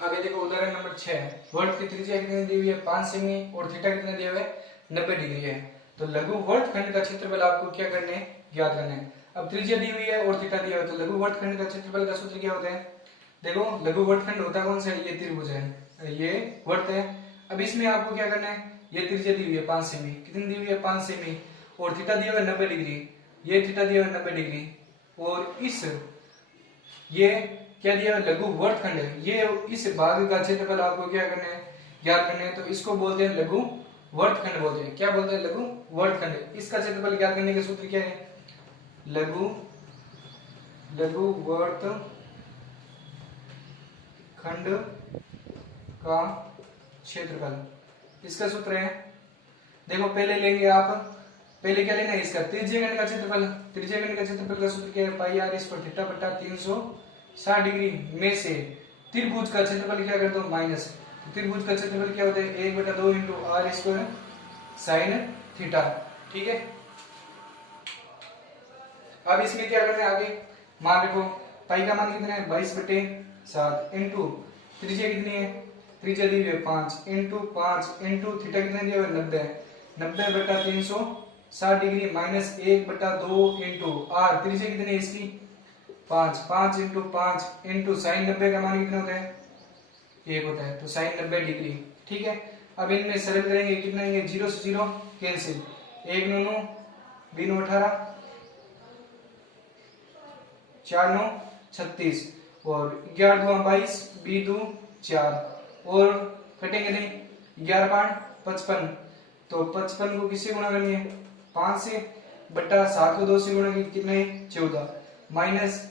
आगे देखो उदाहरण नंबर 6। वर्त की त्रिज्या कितनी दी हुई है 5 सेमी और थीटा कितना दिया हुआ है 90 डिग्री है। तो लघु वर्तखंड का क्षेत्रफल आपको क्या करना है ज्ञात करना है। अब त्रिज्या दी हुई है और थीटा दिया हुआ है तो लघु वर्तखंड का क्षेत्रफल का सूत्र क्या होता है। देखो लघु वर्तखंड होता कौन सा है, ये त्रिभुज है, ये वर्त है। अब इसमें आपको क्या करना है, ये त्रिज्या दी हुई है 5 सेमी, कितनी दी हुई है 5 सेमी और थीटा दिया हुआ है 90 डिग्री, ये थीटा दिया हुआ है 90 डिग्री और इस ये क्या दिया लघु वर्तखंड है, ये इस भाग का क्षेत्रफल आपको क्या करना है ज्ञात करना है। तो इसको बोलते हैं लघु वर्तखंड बोलते हैं। क्या बोलते हैं लघु वर्तखंड। इसका क्षेत्रफल ज्ञात करने के सूत्र क्या है, लघु वर्तखंड का क्षेत्रफल। इसका सूत्र है, देखो पहले लेंगे आप, पहले क्या लेना है इसका त्रिज्यखंड का क्षेत्रफल। त्रिज्यखंड का क्षेत्रफल का सूत्र क्या है, पाई आर स्क्वायर थीटा बटा 360 डिग्री में से त्रिभुज का क्षेत्रफल क्या कर दो माइनस। तो त्रिभुज का क्षेत्रफल क्या होता है 1/2 into r square sine theta. ठीक है, अब इसमें क्या करना है आगे, मान रखो पाई का मान कितना है 22/7 इंटू त्रिज्या कितनी है, त्रिज्या दी हुई है 5 इंटू 5 इंटू थीटा कितना दिया हुआ है 90/360 डिग्री माइनस 1/2 इंटू आर, त्रिज्या कितनी है इसकी 5, 5 इंटू 5 इंटू साइन 90 का मान कितना होता है 1 होता है, तो साइन 90 डिग्री। ठीक है, अब इनमें सरल करेंगे कितना आएंगे 0 से 0 कैंसिल, 1 9 9 2 9 18 4 9 36 और 11 2 22 2 2 4 और कटेंगे नहीं 11 5 55। तो 55 को किससे गुणा करेंगे 5 से बटा 7 को 2 से गुणा कितना है 14 माइनस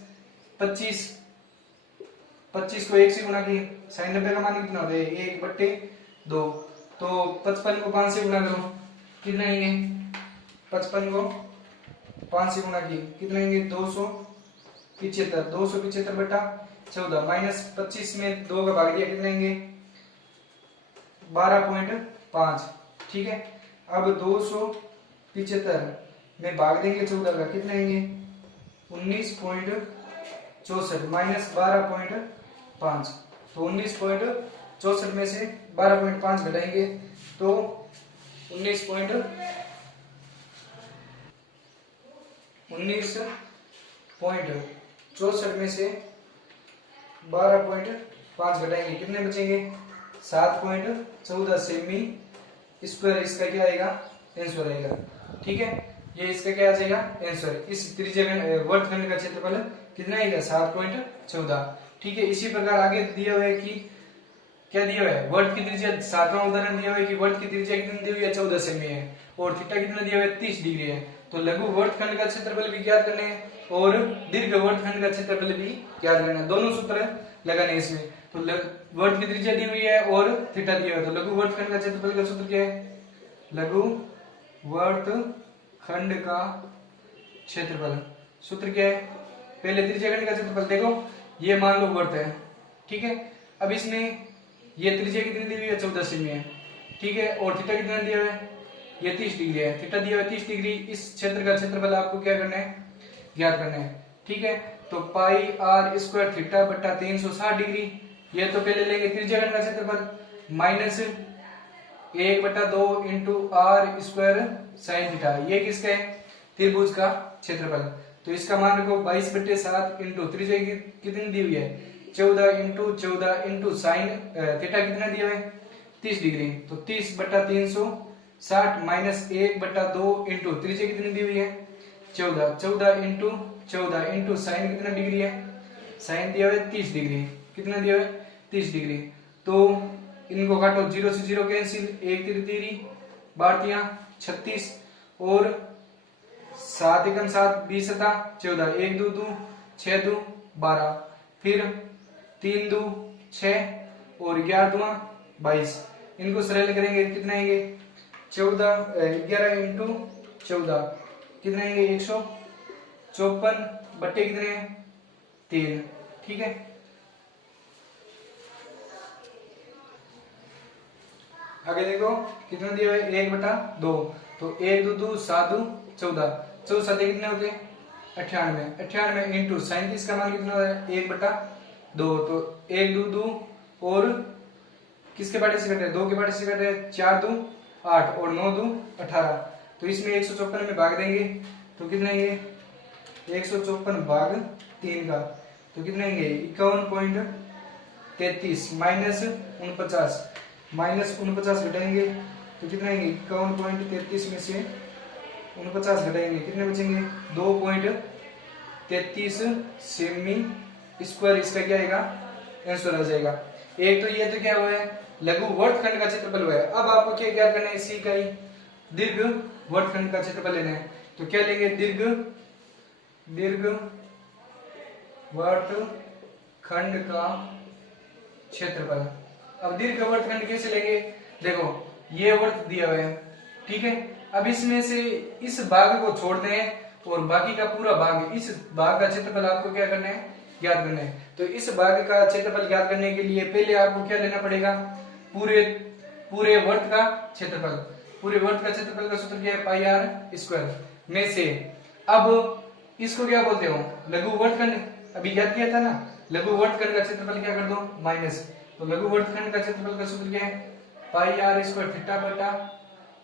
25 को 1 से गुणा किए साइन 90 का मान कितना होता है 1/2। तो 55 को 5 से गुणा करो कितना आएंगे, 55 को 5 से गुणा किए कितना आएंगे 275 बटा 14 माइनस 25 में 2 का भाग दिया कितना आएंगे 12.5। ठीक है, अब 275 में भाग देंगे 14 का कितना आएंगे 19.64 माइनस 12.5। तो 19.64 में से 12.5 घटाएंगे तो 19.64 में से 12.5 घटाएंगे कितने बचेंगे 7.14 सेमी स्क्वायर। इसका क्या आएगा आंसर आएगा। ठीक है, ये इसका क्या आ जाएगा आंसर। इस त्रिज्यखंड वर्तखंड का क्षेत्रफल कितना आएगा 7.14। ठीक है, इसी प्रकार आगे दिया हुआ है कि क्या दिया हुआ है वर्त की त्रिज्या, 7वां उदाहरण दिया हुआ है कि वर्त की त्रिज्या कितनी दी हुई है 14 सेमी है और थीटा कितना दिया हुआ है 30 डिग्री है। तो लघु वर्तखंड का क्षेत्रफल भी ज्ञात करने हैं और दीर्घ वर्तखंड का क्षेत्रफल भी ज्ञात करना है, दोनों सूत्र लगाने इसमें। तो वर्त की त्रिज्या दी हुई है और थीटा दिया हुआ है, तो लघु वर्तखंड का क्षेत्रफल का सूत्र क्या है, लघु वर्तखंड का क्षेत्रफल सूत्र क्या है, पहले त्रिज्यखंड का क्षेत्रफल देखो ये मान लो वर्त है। ठीक है, अब इसमें ये त्रिज्या कितनी दी हुई है 14 सेमी है। ठीक है, और थीटा कितना दिया हुआ है ये 30 डिग्री है, थीटा दिया हुआ है 30 डिग्री। इस क्षेत्र का क्षेत्रफल आपको क्या करना है ज्ञात करना है। ठीक है, तो पाई आर स्क्वायर थीटा बटा 360 डिग्री, ये तो पहले लेंगे त्रिज्यखंड का क्षेत्रफल minus 1/2 into r square sine theta, ये किसका है त्रिभुज का क्षेत्रफल। तो इसका मान रखो 22/7 इंटू त्रिज्या कितनी दी हुई है 14 इंटू 14 इंटू साइन थीटा कितना दिया हुआ है 30 डिग्री। तो 30/360 माइनस 1/2 इंटू त्रिज्या कितनी दी हुई है 14, 14 इंटू 14 इंटू साइन कितना डिग्री है, साइन दिया हुआ है 30 डिग्री, कितना दिया हुआ है 30 डिग्री। तो इनको काटो 0 से 0 कैंसिल, 1 3 12 36 और 7 एकम 7 20 14, 1 2 2 6 2 12, फिर 3 2 6 और 11 2 22। इनको सरल करेंगे कितना आएंगे 11 इंटू 14 कितना आएंगे 154 बट्टे कितने 3। ठीक है, आगे देखो कितना दिया है 1/2, तो 1 2 2 7 2 14, 14 7 कितने होते 98 इंटू 37 का मान कितना होता है 1/2, तो 1 2 2 और किसके बाटे से कट रहे हैं, 2 के बाटे से कट रहे हैं, 4 2 8 और 9 2 18। तो इसमें 154 में भाग देंगे तो कितना ये 154 भाग 3 का तो कितना आएंगे 51.33 माइनस 49 घटाएंगे तो कितना आएंगे 51.33 में से 49 घटाएंगे कितने बचेंगे 2.33 सेमी स्क्वायर। इसका क्या आएगा आंसर आ जाएगा। एक तो ये तो क्या हुआ है लघु वर्तखंड का क्षेत्रफल हुआ है। अब आपको क्या ज्ञात करना है इसी का ही दीर्घ वर्तखंड का क्षेत्रफल लेना है। तो क्या लेंगे दीर्घ वर्तखंड का क्षेत्रफल। अब दीर्घ वर्तखंड कैसे लेंगे, देखो ये वर्त दिया हुआ है ठीक है। अब इसमें से इस भाग को छोड़ते हैं और बाकी का पूरा भाग, इस भाग का क्षेत्रफल आपको क्या करना है ज्ञात करना है। तो इस भाग का क्षेत्रफल ज्ञात करने के लिए पहले आपको क्या लेना पड़ेगा पूरे वर्त का क्षेत्रफल। पूरे वर्त का क्षेत्रफल का सूत्र क्या है पाई आर स्क्वायर में से। अब इसको क्या बोलते हो लघु वर्तखंड, अभी याद किया था ना लघु वर्तखंड का क्षेत्रफल क्या कर दो माइनस। तो लघु वर्तखंड का क्षेत्रफल का सूत्र क्या है पाई आर स्क्वायर थीटा बटा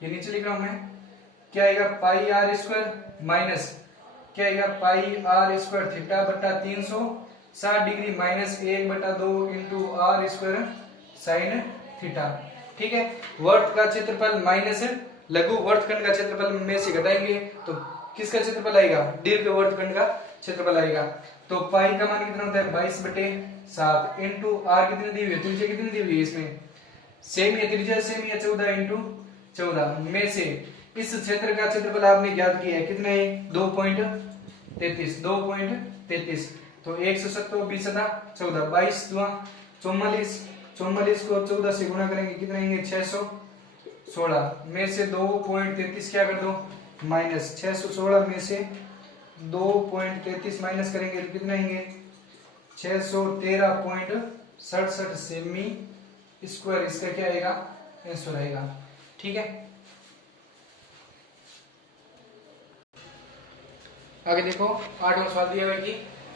ये नीचे लिख रहा हूं मैं क्या आएगा पाई आर स्क्वायर माइनस क्या आएगा पाई आर स्क्वायर थीटा बटा 360 degree minus 1/2 into r square sine theta. ठीक है वर्त का क्षेत्रफल माइनस लघु वर्तखंड का क्षेत्रफल में से घटाएंगे तो किसका क्षेत्रफल आएगा दीर्घ वर्तखंड का क्षेत्रफल आएगा। तो पाई का मान कितना होता है 22/7 इंटू आर कितनी दी हुई है त्रिज्या कितनी दी हुई है इसमें सेम है त्रिज्या सेम है 14 इंटू 14 में से इस क्षेत्र का क्षेत्रफल आपने ज्ञात किया है कितना है 2.33 तो 170 20 14 22 दुआ 44 को 14 से गुणा करेंगे कितना आएंगे 616 में से 2.33 क्या कर दो माइनस 616 में से 2.33 माइनस करेंगे तो कितना आएंगे 613.67 सेमी स्क्वायर। इसका क्या आएगा आंसर आएगा। ठीक है आगे देखो 8वां सवाल दिया हुआ है कि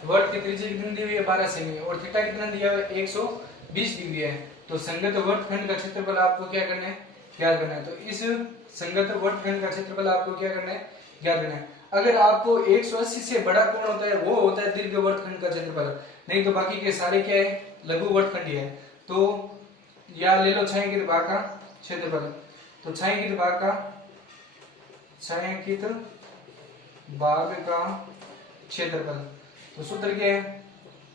वर्त की त्रिज्या कितनी दी हुई है 12 सेमी और थीटा कितना दिया हुआ है 120 डिग्री है। तो संगत वर्तखंड का क्षेत्रफल आपको क्या करना है ज्ञात करना है। तो इस संगत वर्तखंड का क्षेत्रफल आपको क्या करना है ज्ञात करना है। अगर आपको 180 से बड़ा कोण होता है वो होता है दीर्घ वर्तखंड का क्षेत्रफल, नहीं तो बाकी के सारे क्या है लघु वर्तखंड है। तो या ले लो छायांकित भाग का क्षेत्रफल। तो छायांकित भाग का क्षेत्रफल तो सूत्र क्या है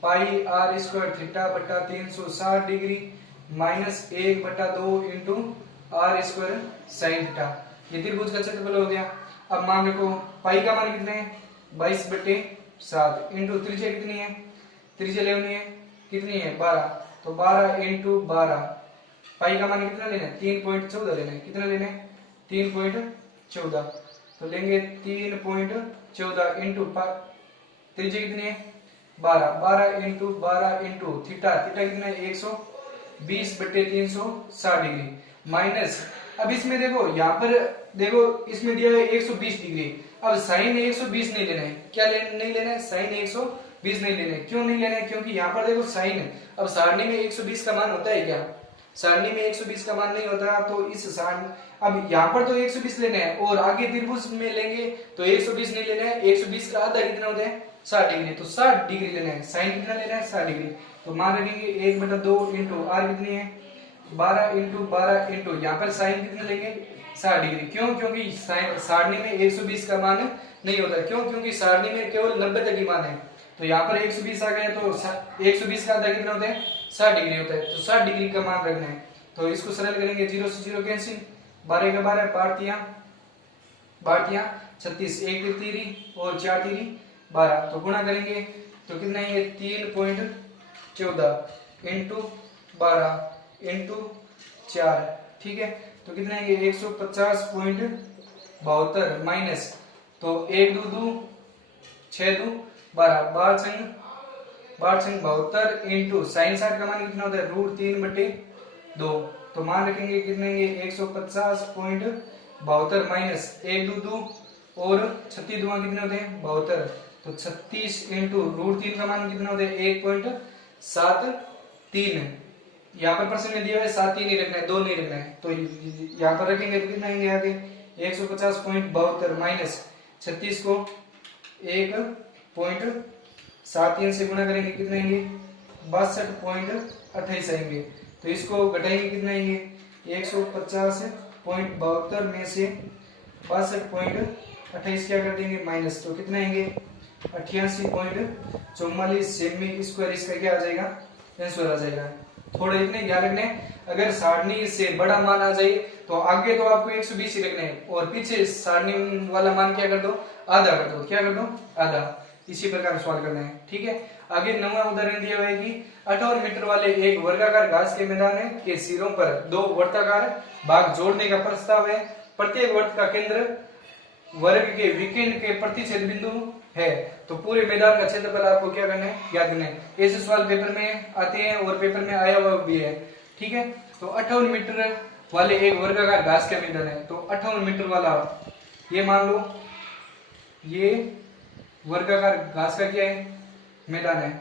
पाई आर स्क्वायर थीटा बटा 360 degree minus 1/2 into r square sine theta. ये त्रिभुज का क्षेत्रफल हो गया। अब मान रखो पाई का मान कितने है 22/7 इंटू त्रिज्या कितनी है त्रिज्या लेनी है कितनी है 12 तो 12 इंटू 12 पाई का मान कितना लेना है 3.14 लेना है कितना लेना है 3.14 तो लेंगे 3.14 इंटू त्रिज्या कितनी है 12 इंटू 12 इंटू थीटा कितना है 120/360 डिग्री माइनस। अब इसमें देखो यहाँ पर देखो इसमें दिया है 120 डिग्री। अब साइन 120 नहीं लेना है क्या नहीं लेना है साइन 120 नहीं लेना है। क्यों नहीं लेना है क्योंकि यहाँ पर देखो साइन अब सारणी में 120 का मान होता है क्या सारणी में 120 का मान नहीं होता। तो इस सारणी अब यहाँ पर तो 120 लेना है और आगे त्रिभुज में लेंगे तो 120 नहीं लेना है। 120 का आधा कितना होता है 60 डिग्री तो 60 डिग्री लेना है साइन कितना लेना है 60 डिग्री। तो मान रखेंगे 1/2 इंटू आर कितनी है 12 इंटू 12 इंटू यहाँ पर साइन कितना लेंगे 60 डिग्री। क्यों क्योंकि सारणी में 120 का मान नहीं होता। क्यों क्योंकि सारणी में केवल 90 तक ही मान है। तो यहाँ पर 120 आ गया तो 120 का आधा कितना होता है 60 डिग्री होता है। तो 60 डिग्री का मान रखना है। तो इसको सरल करेंगे 0 से 0 कैंसिल 12 का 12 बारतियां 36 1 तीरी और 4 तीरी 12 तो गुणा करेंगे तो कितना है 3.14 इंटू 12 इंटू 4 ठीक है। तो कितना है 150.72 माइनस तो 1 2 2 6 2 12 72 इंटू साइन 60 का मान कितना होता है √3/2 तो मान रखेंगे कितने 150.72 माइनस 1 2 2 और 36 दुआ कितने होते हैं 72 तो 36 इंटू √3 का मान कितना होता है 1.73 यहाँ पर प्रश्न में दिया है 7 ही नहीं रखना है, 2 नहीं रखना है, तो यहाँ पर रखेंगे तो कितना आएंगे आगे 150.72 माइनस 36 को 1.73 से गुणा करेंगे कितना आएंगे 62.28 आएंगे। तो इसको घटाएंगे कितना आएंगे 150.72 में से 62.28 क्या कर देंगे माइनस, तो कितना आएंगे 88.44 सेमी स्क्वायर इसका क्या आ जाएगा आंसर आ जाएगा। थोड़े इतने ध्यान रखने, अगर सारणी से बड़ा मान आ जाए तो आगे तो आपको 120 ही रखने हैं और पीछे सारणी वाला मान क्या कर दो आधा कर दो, क्या कर दो आधा। इसी प्रकार सवाल करना है, ठीक है। आगे 9वां उदाहरण दिया हुआ है कि 58 मीटर वाले एक वर्गाकार घास के मैदान के सिरों पर 2 वर्गाकार भाग जोड़ने का प्रस्ताव है। प्रत्येक वर्ग का केंद्र वर्ग के विकेंद्र के प्रतिच्छेद बिंदु है। तो पूरे मैदान का क्षेत्रफल आपको क्या करना है याद करना है। ऐसे सवाल पेपर में आते हैं और पेपर में आया हुआ भी है, ठीक है। तो 58 मीटर वाले एक वर्गाकार घास का मैदान है, तो 58 मीटर वाला ये मान लो ये वर्गाकार घास का क्या है मैदान है,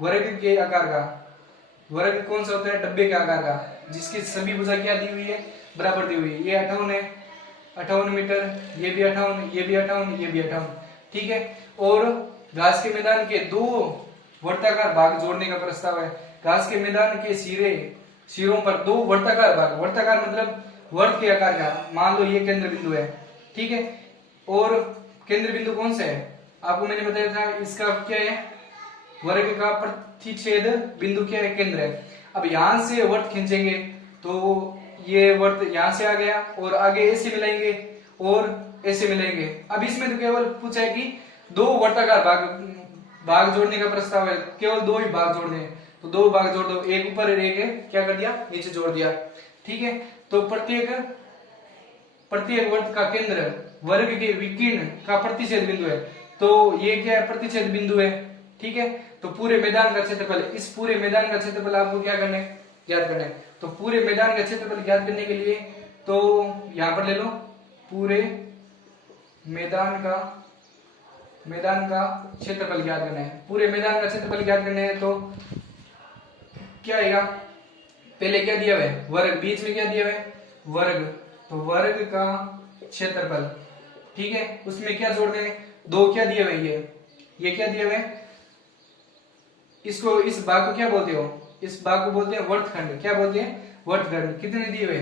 वर्ग के आकार का। वर्ग कौन सा होता है डब्बे के आकार का, जिसकी सभी भुजा क्या दी हुई है बराबर दी हुई है। ये 58 है 58 मीटर, ये भी 58, ये भी 58, ये भी 58, ठीक है। और घास के मैदान के 2 वर्गाकार भाग जोड़ने का प्रस्ताव है। घास के मैदान के सिरों पर 2 वर्गाकार भाग, वर्गाकार मतलब वर्ग के आकार का, मान लो ये केंद्र बिंदु है, ठीक है। और केंद्र बिंदु कौन सा है आपको मैंने बताया था, इसका क्या है वर्ग का प्रतिच्छेद बिंदु क्या है केंद्र है। अब यहां से वर्त खींचेंगे तो ये वर्त यहां से आ गया और आगे ऐसे मिलाएंगे और ऐसे मिलाएंगे। अब इसमें तो केवल पूछा है कि 2 वर्गाकार भाग जोड़ने का प्रस्ताव है, केवल 2 ही भाग जोड़ने हैं, तो 2 भाग जोड़ दो, एक ऊपर एक है क्या कर दिया नीचे जोड़ दिया, ठीक है। तो प्रत्येक वर्त का केंद्र वर्ग के विकीर्ण का प्रतिच्छेद बिंदु है, तो ये क्या है प्रतिच्छेद बिंदु है, ठीक है। तो पूरे मैदान का क्षेत्रफल, इस पूरे मैदान का क्षेत्रफल आपको क्या करना है ज्ञात करना है। तो पूरे मैदान का क्षेत्रफल ज्ञात करने के लिए तो यहां पर ले लो पूरे मैदान का क्षेत्रफल ज्ञात करना है। पूरे मैदान का क्षेत्रफल ज्ञात करना है तो क्या आएगा, पहले क्या दिया हुआ है वर्ग, बीच में क्या दिया हुआ है वर्ग, तो वर्ग का क्षेत्रफल, ठीक है। उसमें क्या जोड़ने हैं 2 क्या दिए हुए ये क्या दिए हुए, इसको इस भाग को क्या बोलते हो, इस भाग को बोलते हैं वर्तखंड, क्या बोलते हैं वर्तखंड। कितने दिए हुए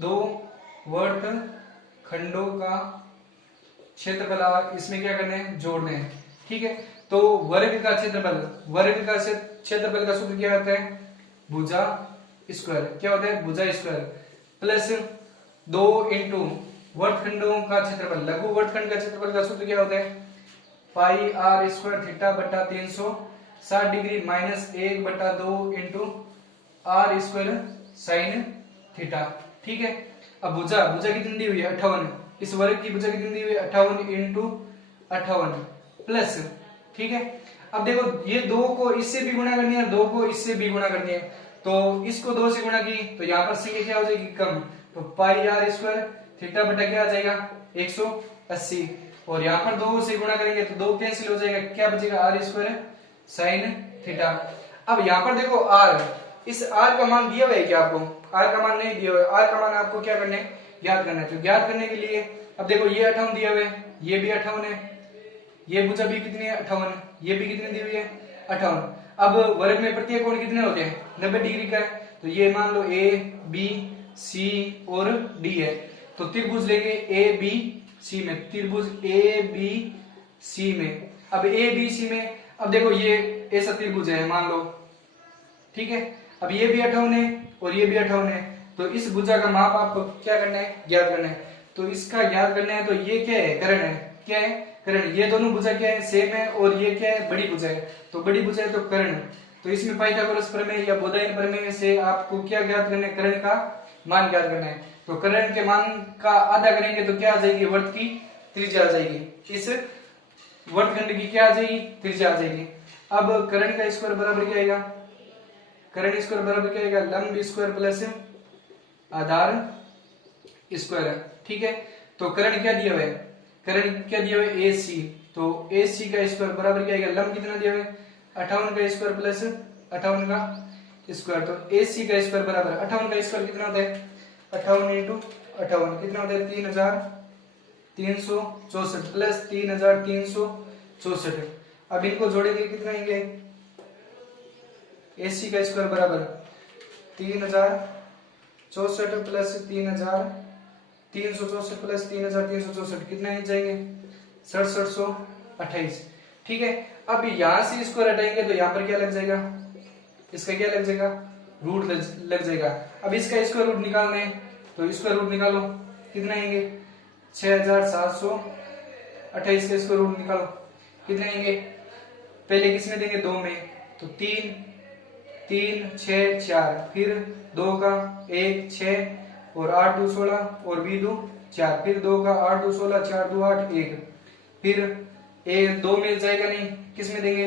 2 वर्तखंडों का क्षेत्रफल इसमें क्या करना है जोड़ने हैं, ठीक है। तो वर्ग का क्षेत्रफल का सूत्र क्या होता है भुजा स्क्वायर, क्या होता है भुजा स्क्वायर प्लस 2 इंटू वर्तखंडों का क्षेत्रफल, लघु वर्तखंड का क्षेत्रफल का सूत्र क्या होता है पाई आर स्क्वायर थीटा बटा 360 degree minus 1/2 into r square sine theta, ठीक है। अब भुजा कितनी दी हुई है 58, इस वर्ग की भुजा कितनी दी हुई है 58 इंटू 58 प्लस, ठीक है। अब देखो ये 2 को इससे भी गुणा करनी है और 2 को इससे भी गुणा करनी है, तो इसको 2 से गुणा की तो यहाँ पर संख्या क्या हो जाएगी कम, तो पाई आर स्क्वायर थीटा बटा क्या आ जाएगा 180, और यहाँ पर 2 से गुणा करेंगे तो 2 कैंसिल हो जाएगा, क्या बचेगा आर स्क्वायर साइन थीटा। अब यहाँ पर देखो आर, इस आर का मान दिया हुआ है क्या आपको, आर का मान नहीं दिया हुआ है, आर का मान आपको क्या करना है ज्ञात करना है। तो ज्ञात करने के लिए अब देखो ये 58 दिया हुआ है, ये भी 58 है, ये भुजा भी कितनी है 58, ये भी कितनी दी हुई है 58। अब वर्ग में प्रत्येक कोण कितने होते हैं 90 डिग्री का है, तो ये मान लो ए बी सी और डी है, तो त्रिभुज लेंगे ए बी सी में, त्रिभुज ए बी सी में। अब ए बी सी में अब देखो ये ऐसा त्रिभुज है मान लो, ठीक है। अब ये भी 58 है और ये भी 58 है, तो इस भुजा का माप आपको क्या करना है ज्ञात करना है। तो इसका ज्ञात करना है तो ये क्या है कर्ण है, क्या है कर्ण, ये दोनों भुजा क्या है सेम है और ये क्या है बड़ी भुजा है, तो बड़ी भुजा है तो कर्ण। तो इसमें पाइथागोरस प्रमेय या बोधायन प्रमेय से आपको क्या ज्ञात करना है कर्ण का मान ज्ञात करना है। तो कर्ण के मान का आधा करेंगे तो क्या आ जाएगी वर्त की त्रिज्या आ जाएगी, इस वर्तखंड की क्या आ जाएगी त्रिज्या आ जाएगी। अब कर्ण का स्क्वायर बराबर क्या आएगा, कर्ण स्क्वायर बराबर क्या आएगा लंब स्क्वायर प्लस आधार स्क्वायर, ठीक है। तो कर्ण क्या दिया हुआ है, कर्ण क्या दिया हुआ है ए सी, तो ए सी का स्क्वायर बराबर क्या आएगा लंब कितना दिया हुआ है 58 का स्क्वायर प्लस 58 का स्क्वायर, तो AC का स्क्वायर बराबर 58 का स्क्वायर कितना होता है 58 इंटू 58 कितना होता है 3364 प्लस 3364। अब इनको जोड़ेंगे कितना आएंगे AC का स्क्वायर बराबर 3064 प्लस 3364 प्लस 3364 कितना आ जाएंगे 6728। ठीक है, अब यहां से स्क्वायर हटाएंगे तो यहाँ पर क्या लग जाएगा इसका क्या लग जाएगा रूट लग जाएगा। अब इसका स्क्वायर रूट निकालना है तो स्क्वायर रूट निकालो कितना आएंगे 6728 का स्क्वायर रूट निकालो कितने आएंगे। पहले किस में देंगे 2 में, तो 3 3 6 4, फिर 2 का 1 6 और 8 2 16 और 2 2 4, फिर 2 का 8 2 16 4 2 8 1, फिर 2 मिल जाएगा नहीं, किस में देंगे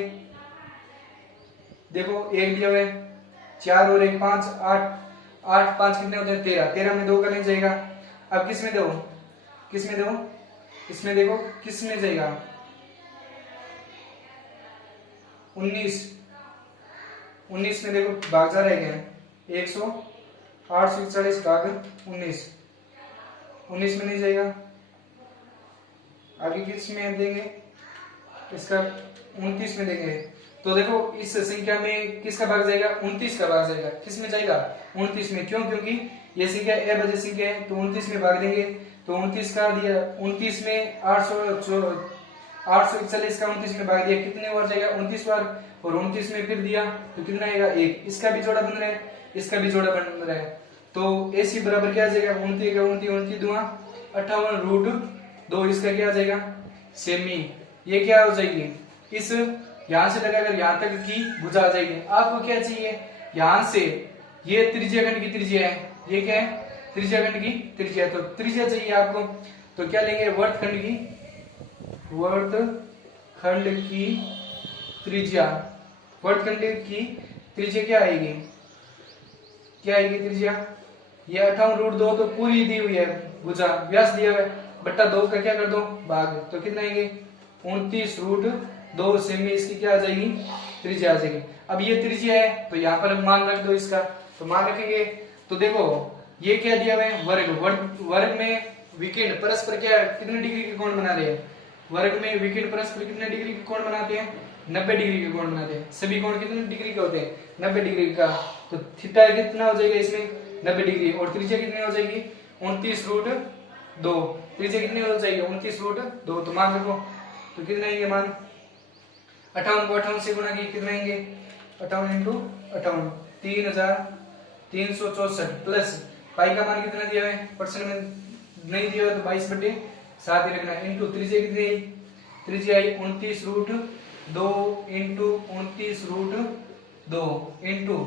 देखो 1 दिया हुआ है 4 और 1 5 8 8 5 कितने होते हैं 13, 13 में 2 का नहीं जाएगा। अब किस में दो इसमें देखो किस में जाएगा 19 में देखो भाग जा रहे हैं 108 भाग 19 में नहीं जाएगा। आगे किस में देंगे इसका 29 में देंगे, तो देखो इस संख्या में किसका भाग जाएगा 29 का भाग जाएगा, किस में जाएगा 29 में, क्यों क्योंकि ये संख्या अभाज्य संख्या है तो 29 में भाग देंगे, तो 29 का दिया 29 में 841 का 29 में भाग दिया कितने बार जाएगा 29 बार, और 29 में फिर दिया तो कितना आएगा 1, इसका भी जोड़ा बन रहा है इसका भी जोड़ा बन रहा है, तो AC बराबर क्या आ जाएगा 29 का 29 दूना 58 रूट 2, इसका क्या आ जाएगा सेमी। ये क्या हो जाएगी इस यहां से लगाकर यहां तक की भुजा आ जाएगी। आपको क्या चाहिए यहां से ये त्रिज्याखंड की त्रिज्या है, ये क्या है त्रिज्याखंड की त्रिज्या, तो त्रिज्या चाहिए आपको, तो क्या लेंगे वर्तखंड की त्रिज्या। वर्तखंड की त्रिज्या क्या आएगी त्रिज्या, ये 58 रूट 2 तो पूरी दी हुई है भुजा, व्यास दिया हुआ है बट्टा 2 का क्या कर दो भाग, तो कितना आएंगे 29 रूट 2 सेमी, इसकी क्या आ जाएगी त्रिज्या आ जाएगी। अब ये त्रिज्या है तो यहाँ पर मान रख दो इसका, तो मान रखेंगे तो देखो ये क्या दिया हुआ है वर्ग में विकिरण परस्पर क्या कितने डिग्री के कोण बना रहे हैं, वर्ग में विकिरण परस्पर कितने डिग्री के कोण बनाते हैं 90 डिग्री के कोण बनाते हैं। सभी कोण कितने डिग्री के होते हैं 90 डिग्री का, तो थीटा कितना हो जाएगा इसमें 90 डिग्री, और त्रिज्या कितनी हो जाएगी 29 रूट 2, त्रिज्या कितनी हो जाएगी 29 रूट 2, तो मान रखो तो कितने आएंगे मान 58 को 58 से गुणा किए कितने आएंगे 58 इंटू 58 3364 प्लस पाई का मान कितना दिया है परसेंट में नहीं दिया है तो 22/7 ही रखना, इंटू त्रिज्या कितनी आई त्रिज्या आई 29 root 2 into 29 root 2 into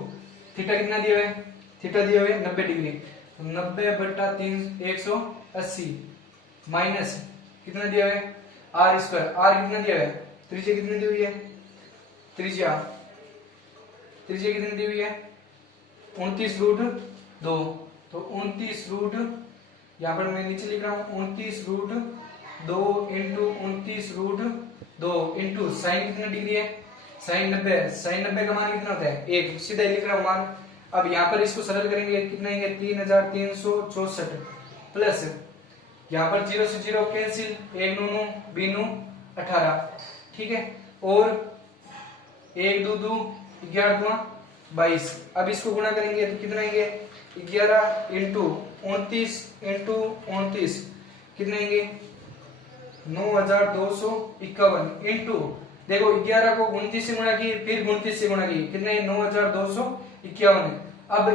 theta कितना दिया है थीटा दिया हुआ है 90 डिग्री, तो 90/3 180 माइनस कितना दिया है r स्क्वायर, r कितना दिया है त्रिज्या कितनी दी हुई है त्रिज्या कितनी दी हुई है 29 रूट 2, तो 29 रूट यहाँ पर मैं नीचे लिख रहा हूँ 29 root 2 into 29 root 2 into sine कितना डिग्री है साइन 90 का मान कितना होता है 1, सीधा लिख रहा हूँ मान। अब यहाँ पर इसको सरल करेंगे कितना आएंगे 3364 प्लस यहाँ पर 0 से 0 कैंसिल 1 9 2 9 18, ठीक है, और 1 2 2 11 2 22। अब इसको गुणा करेंगे तो कितना आएंगे 11 इंटू 29 कितने आएंगे 9251 इंटू देखो 11 को 29 से गुणा किए फिर 29 से गुणा किए कितने 9251। अब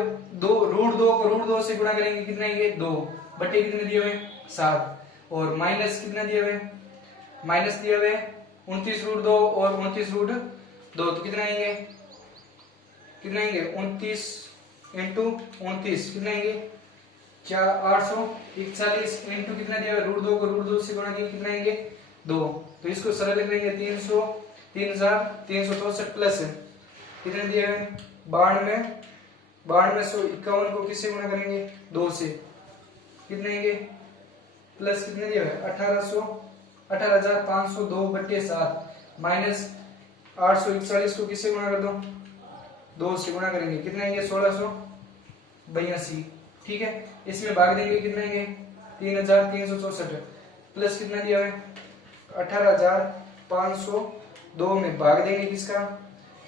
रूट 2 को रूट 2 से गुणा करेंगे कितने आएंगे 2 बटे कितने दिए हुए 7, और माइनस कितना दिया हुआ माइनस दिया हुआ 29 रूट 2 और 29 रूट 2, तो कितना आएंगे 29 इंटू 29 कितने आएंगे 841 इंटू कितना दिया हुआ रूट 2 को रूट 2 से गुणा किया कितना आएंगे 2, तो इसको सरल करेंगे 3364 प्लस कितने दिया है 9251 को किससे गुणा करेंगे 2 से कितने आएंगे प्लस कितने दिया है 18,502/7 माइनस 841 को किससे गुणा कर दो 2 से गुणा करेंगे, कितने आएंगे 1682, ठीक है। इसमें भाग देंगे, कितने आएंगे 3364, प्लस कितना दिया है 18502 में भाग देंगे किसका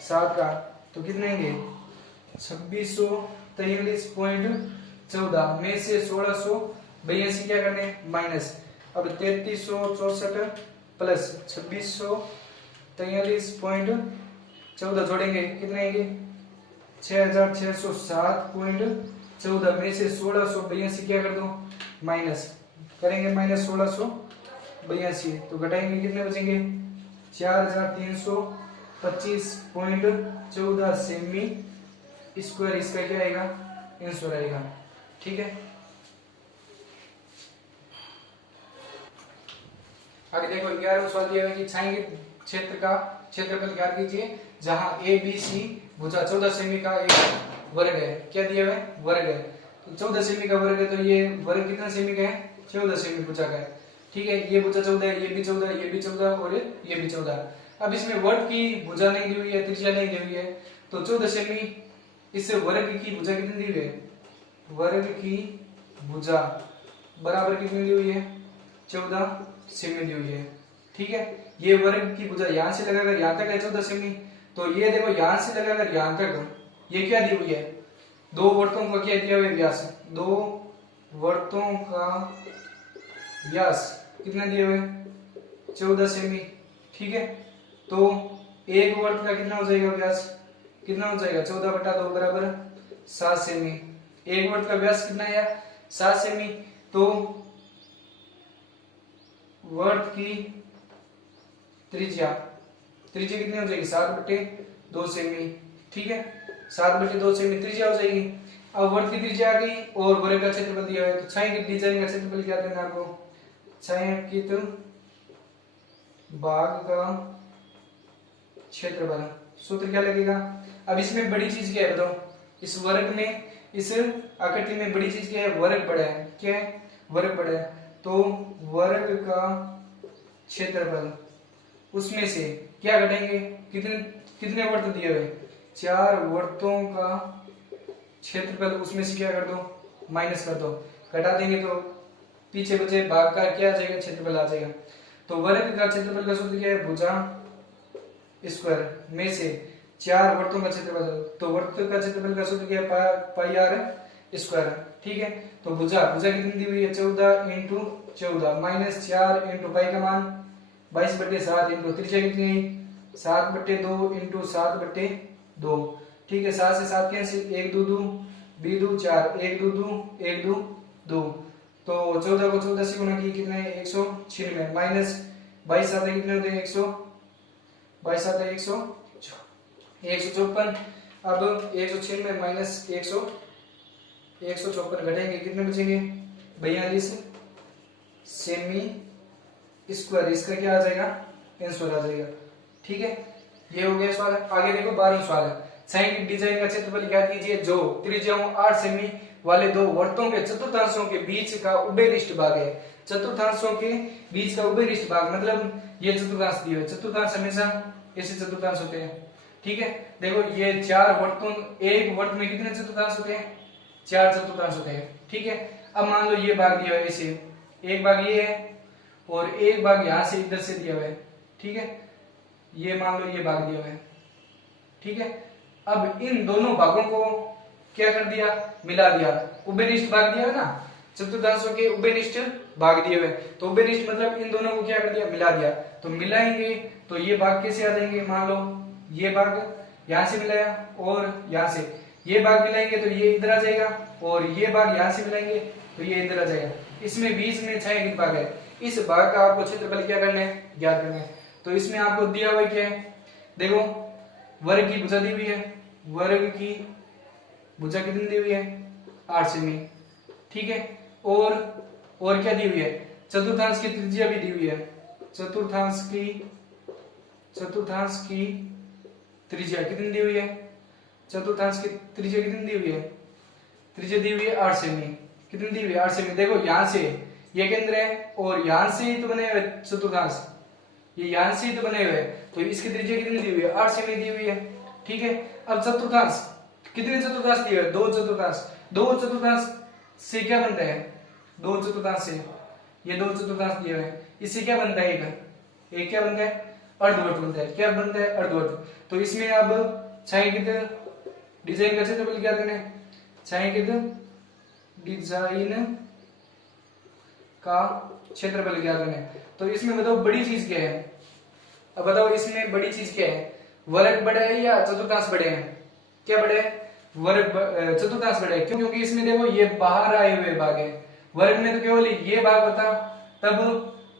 7 का, तो कितने आएंगे 2643.14 में से 1682 क्या करने माइनस, अब 3364 प्लस 2643.14 जोड़ेंगे, कितने आएंगे 6607.14 में से 1682 क्या कर दो माइनस करेंगे, माइनस 1682 तो घटाएंगे, कितने बचेंगे 4325.14 सेमी स्क्वायर, इसका क्या आएगा आंसर आएगा, ठीक है। आगे देखो 11वां सवाल दिया है कि छायांकित क्षेत्र का क्षेत्रफल ज्ञात कीजिए जहां ए बी सी भुजा 14 सेमी का एक वर्ग है, क्या दिया हुआ है वर्ग है, तो 14 सेमी का वर्ग है, तो ये वर्ग कितना सेमी का है 14 सेमी भुजा का है, ठीक है। ये भुजा 14 है, ये भी 14 है, ये भी 14 और ये भी 14। अब इसमें वर्ग की भुजा नहीं दी हुई है, त्रिज्या नहीं दी हुई है, तो 14 सेमी इस वर्ग की भुजा कितनी दी हुई है, वर्ग की भुजा बराबर कितनी दी हुई है 14 सेमी दी हुई है, ठीक है। ये वर्ग की भुजा यहां से लगाकर यहां तक है 14 सेमी, तो ये देखो यहां से लगाकर यहां तक ये क्या दी हुई है, दो वर्तों का क्या दिया हुआ है व्यास, दो वर्तों का व्यास कितना दिया हुआ है 14 सेमी, ठीक है। तो एक वर्त का कितना हो जाएगा व्यास, कितना हो जाएगा 14/2 बराबर 7 सेमी, एक वर्त का व्यास कितना है 7 सेमी, तो वर्त की त्रिज्या कितनी हो जाएगी 7/2 सेमी, ठीक है। 7/2 सेमी त्रिज्या हो जाएगी। अब वर्त की त्रिज्या आ गई और वर्ग का क्षेत्रफल दिया है, तो छायांकित डिजाइन का क्षेत्रफल क्या देना आपको, छायांकित भाग का क्षेत्रफल, सूत्र क्या लगेगा। अब इसमें बड़ी चीज क्या है बताओ, इस वर्ग में इस आकृति में बड़ी चीज क्या है, वर्ग बड़ा है, क्या है वर्ग बड़ा है, तो वर्ग का क्षेत्रफल उसमें से क्या घटाएंगे, कितने वर्त दिए हुए 4 वर्तों का क्षेत्रफल, उसमें से क्या कर दो माइनस कर दो, घटा देंगे तो पीछे बचे भाग का क्या आ जाएगा क्षेत्रफल आ जाएगा। तो वर्ग का क्षेत्रफल का सूत्र क्या है भुजा स्क्वायर में से 4 वर्तों का क्षेत्रफल, तो वर्त का क्षेत्रफल का सूत्र क्या है पाई आर स्क्वायर, ठीक है। तो भुजा कितनी दी हुई है 14 इंटू 14 माइनस 4 इंटू पाई का मान 22/7 इंटू त्रिज्या कितनी है 7/2 इंटू 7/2, ठीक है। 7 से 7 कैंसिल, 1 2 2 2 2 4 1 2 2 1 2 2, तो 14 को 14 से गुणा किए कितने 196 माइनस 22 7 कितने होते हैं 122 7 154, अब 196 माइनस 154 घटेंगे, कितने बचेंगे 42 सेमी स्क्वायर, इसका क्या आ जाएगा आंसर आ जाएगा, ठीक है। ये हो गया सवाल। आगे देखो 12वां सवाल है, छायांकित डिजाइन का क्षेत्रफल ज्ञात कीजिए जो त्रिज्याओं 8 सेमी वाले दो वर्तों के चतुर्थांशों के बीच का उभयनिष्ठ भाग है। चतुर्थांशों के बीच का उभयनिष्ठ भाग मतलब ये चतुर्थांश दिए हुए, चतुर्थांश हमेशा ऐसे चतुर्थांश होते हैं, ठीक है। देखो ये 4 वर्तों, एक वर्त में कितने चतुर्थांश होते हैं 4 चतुर्थांश होते हैं, ठीक है। अब मान लो ये भाग दिया हुआ है ऐसे, एक भाग ये है और एक भाग यहां से इधर से दिया हुआ है, ठीक है। ये मान लो ये भाग दिया हुआ है, ठीक है। अब इन दोनों भागों को क्या कर दिया मिला दिया, उभयनिष्ठ भाग दिया है ना, चतुर्थांशों के उभयनिष्ठ भाग दिए हुए, तो उभयनिष्ठ मतलब इन दोनों को क्या कर दिया मिला दिया, तो मिलाएंगे तो ये भाग कैसे आ जाएंगे, मान लो ये भाग यहां से मिलाया और यहां से ये भाग मिलाएंगे तो ये इधर आ जाएगा और ये भाग यहां से मिलाएंगे तो ये इधर आ जाएगा, इसमें बीच में छायांकित भाग है, इस भाग का आपको क्षेत्रफल क्या करना है ज्ञात करना है। तो इसमें आपको दिया हुआ क्या है, देखो वर्ग की भुजा दी हुई है, वर्ग की भुजा कितनी दी हुई है 8 सेमी, ठीक है। और क्या दी हुई है चतुर्थांश की त्रिज्या भी दी हुई है, चतुर्थांश की त्रिज्या कितनी दी हुई है, चतुर्थांश की त्रिज्या कितनी दी हुई है, त्रिज्या दी हुई है 8 सेमी, कितनी दी हुई है 8 सेमी। देखो यहां से ये केंद्र है और यहां से ही तो बने हुए चतुर्थांश, ये यहां से ही तो बने हुए, तो इसकी त्रिज्या कितनी दी हुई है 8 सेमी दी हुई है, ठीक है। अब चतुर्थांश, कितने चतुर्थांश दिए? 2 चतुर्थांश। 2 चतुर्थांश से क्या बनता है? 2 चतुर्थांश से ये 2 चतुर्थांश दिए हुए हैं, इससे क्या बनता है? एक क्या बनता है? अर्धवर्त बनता है। क्या बनता है? अर्धवर्त। तो इसमें अब छायांकित डिजाइन का क्षेत्रफल क्या करना है? छायांकित डिजाइन का क्षेत्रफल क्या करना है? तो इसमें बताओ बड़ी चीज क्या है? अब बताओ इसमें बड़ी चीज क्या है? वर्ग बड़ा है या चतुर्थांश बड़े हैं? क्या बड़े है? चतुर्थांश बड़े है। क्यों? क्योंकि इसमें देखो ये बाहर आए हुए भाग है। वर्ग में तो केवल ये भाग होता, तब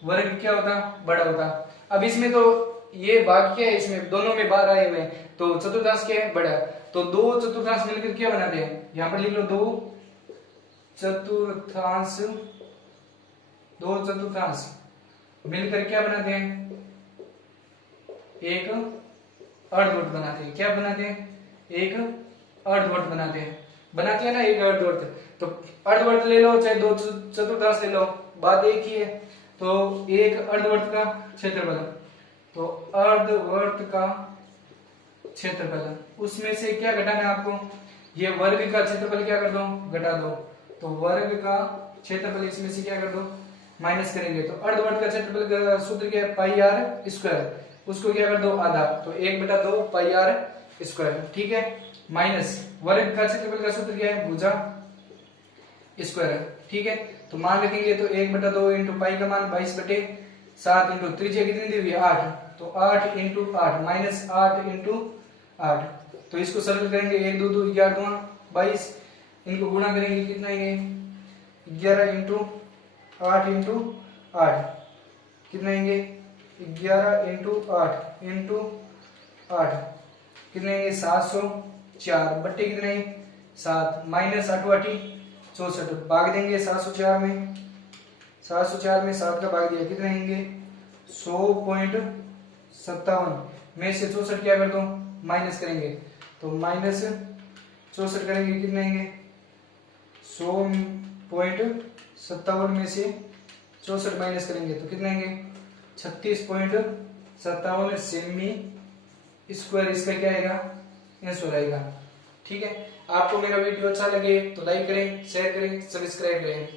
वर्ग क्या होता? बड़ा होता। अब इसमें तो ये भाग क्या है? इसमें दोनों में बाहर आए हुए हैं, तो चतुर्थांश क्या है? बड़ा। तो 2 चतुर्थांश मिलकर क्या बनाते हैं? यहां पर लिख लो 2 चतुर्थांश। 2 चतुर्थांश मिलकर क्या बनाते हैं? एक अर्धवर्त बनाते हैं। क्या बनाते हैं? एक अर्धवर्त बनाते हैं। बनाते हैं ना एक अर्धवर्त। तो अर्धवर्त ले लो चाहे 2 चतुर्थांश ले लो, बात एक ही है। तो एक अर्धवर्त का क्षेत्रफल, तो अर्धवर्त का क्षेत्रफल, उसमें से क्या घटाना है आपको? ये वर्ग का क्षेत्रफल क्या कर दो? घटा दो। तो वर्ग का क्षेत्रफल इसमें से क्या कर दो? माइनस करेंगे। तो अर्धवर्त का क्षेत्रफल का सूत्र क्या है? पाई आर स्क्वायर। उसको क्या कर दो? आधा। तो 1/2 पाई आर स्क्वायर। ठीक है। माइनस वर्ग का क्षेत्रफल का सूत्र क्या है? भुजा स्क्वायर। ठीक है। तो मान रखेंगे तो 1/2 इंटू पाई का मान 22/7 इंटू त्रिज्या कितनी दी हुई है? 8। तो 8 इंटू 8 माइनस 8 इंटू 8। तो इसको सरल करेंगे, 1 2 2 11 2 22। इनको गुणा करेंगे, कितना है? 11 इंटू 8 इंटू 8 कितना आएंगे? 11 इंटू 8 इंटू 8 कितने आएंगे? 704 बट्टे कितने? 7 माइनस 8 8 64 भाग देंगे 704 में। 704 में 7 का भाग दिया, कितने आएंगे? 100.57 में से 64 क्या कर दो? माइनस करेंगे। तो माइनस 64 करेंगे, कितने आएंगे? 100.57 में से 64 माइनस करेंगे तो कितने आएंगे? 36.57 सेमी स्क्वायर। इसका क्या आएगा? आंसर आएगा। ठीक है। आपको मेरा वीडियो अच्छा लगे तो लाइक करें, शेयर करें, सब्सक्राइब करें।